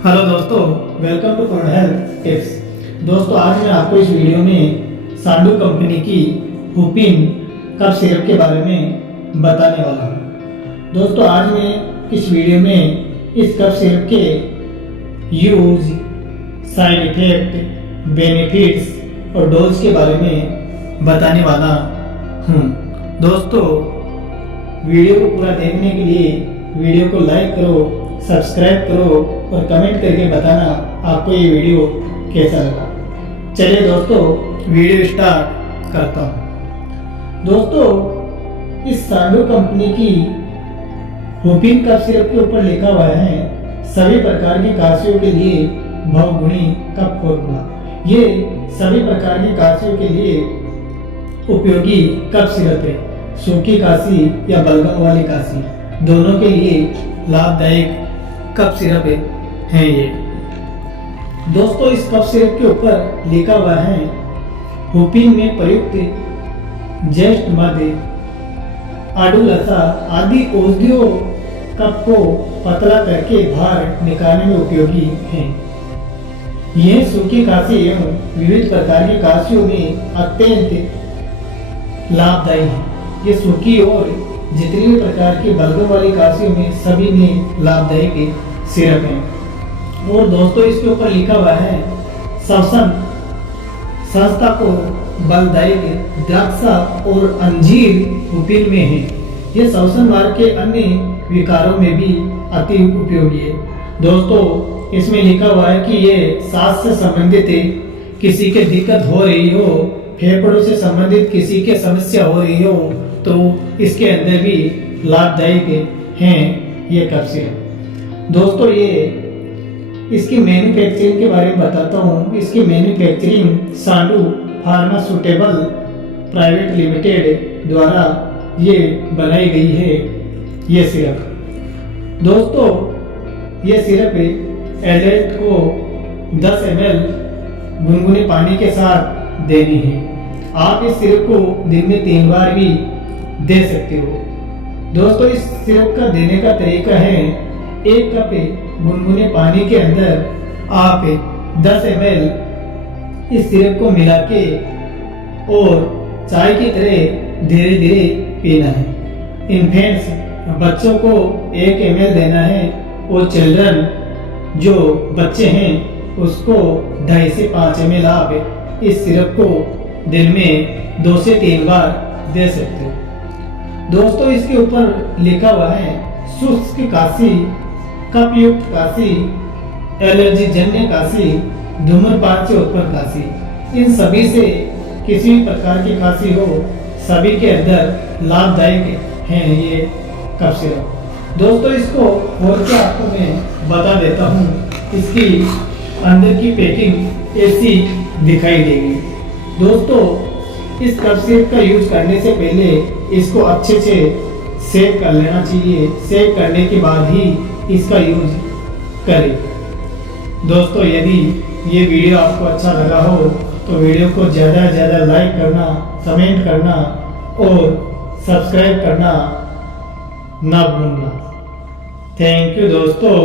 Hello दोस्तों, welcome to food health tips. दोस्तों, आज मैं आपको इस वीडियो में सांडू कंपनी की हुपिन कफ सिरप के बारे में बताने वाला हूँ। दोस्तों, आज मैं इस वीडियो में इस कफ सिरप के यूज, साइड इफेक्ट, बेनिफिट्स और डोज के बारे में बताने वाला हूँ। दोस्तों, वीडियो को पूरा देखने के लिए वीडियो को लाइक करो, सब्सक्राइब करो और कमेंट करके बताना आपको ये वीडियो कैसा लगा। चलिए दोस्तों, वीडियो स्टार्ट करता हूँ। दोस्तों, इस सांडू कंपनी की हुपिन कफ सिरप के ऊपर लिखा हुआ है सभी प्रकार की काशियों के लिए बहुगुणी कफ फॉर्मूला। ये सभी प्रकार की काशियों के लिए उपयोगी कफ सिरप है। सूखी काशी या बलगम वाली काशी दोनों के लिए लाभदायक कफ सिरप है ये। दोस्तों, इस कफ सिरप के ऊपर लिखा हुआ है हुपिन में प्रयुक्त जेस्ट मध्य, आडुलसा आदि औषधियों कफ को पतला करके बाहर निकालने में उपयोगी है। यह सूखी काशी एवं विविध प्रकार की काशियों में अत्यंत लाभदायी है। ये सूखी और जितनी भी प्रकार की बलगम वाली काशियों में सभी में लाभदायक सिरप है। और दोस्तों, इसके ऊपर लिखा हुआ है श्वसन संस्था को बलदायक द्राक्षा और अंजीर हुपिन में है। ये श्वसन मार्ग के अन्य विकारों में भी अति उपयोगी है। दोस्तों, इसमें लिखा हुआ है कि ये सांस से संबंधित किसी के दिक्कत हो रही हो, फेफड़ों से संबंधित किसी के समस्या हो रही हो, तो इसके अंदर भी लाभदायक हैं ये कफ सिरप। दोस्तों, ये इसकी मैन्युफैक्चरिंग के बारे में बताता हूँ। इसकी मैन्युफैक्चरिंग सांडू फार्मास्यूटिकल प्राइवेट लिमिटेड द्वारा ये बनाई गई है ये सिरप। दोस्तों, ये सिरप एडल्ट को 10 ml गुनगुने पानी के साथ देनी है। आप इस सिरप को दिन में 3 बार भी दे सकते हो। दोस्तों, इस सिरप का देने का तरीका है 1 कप गुनगुने पानी के अंदर आप 10 ml इस सिरप को मिला के और चाय की तरह धीरे धीरे पीना है। इन्फेंट्स बच्चों को 1 ml देना है और चिल्ड्रन जो बच्चे हैं उसको 2.5 से 5 ml आप इस सिरप को दिन में 2 से 3 बार दे सकते हो। दोस्तों, इसके ऊपर लिखा हुआ है शुष्क काशी, कफ युक्त काशी, एलर्जी जन्य काशी, धूम्रपान से उत्पन्न काशी। इन सभी से किसी भी प्रकार की काशी हो, सभी के अंदर लाभदायक है ये कफ सिरप। दोस्तों, इसको और क्या आपको मैं बता देता हूँ। इसकी अंदर की पैकिंग ऐसी दिखाई देगी। दोस्तों, इस कफ सिरप का यूज करने से पहले इसको अच्छे से सेक कर लेना चाहिए। सेक करने के बाद ही इसका यूज करें। दोस्तों, यदि ये वीडियो आपको अच्छा लगा हो तो वीडियो को ज़्यादा से ज़्यादा लाइक करना, कमेंट करना और सब्सक्राइब करना ना भूलना। थैंक यू दोस्तों।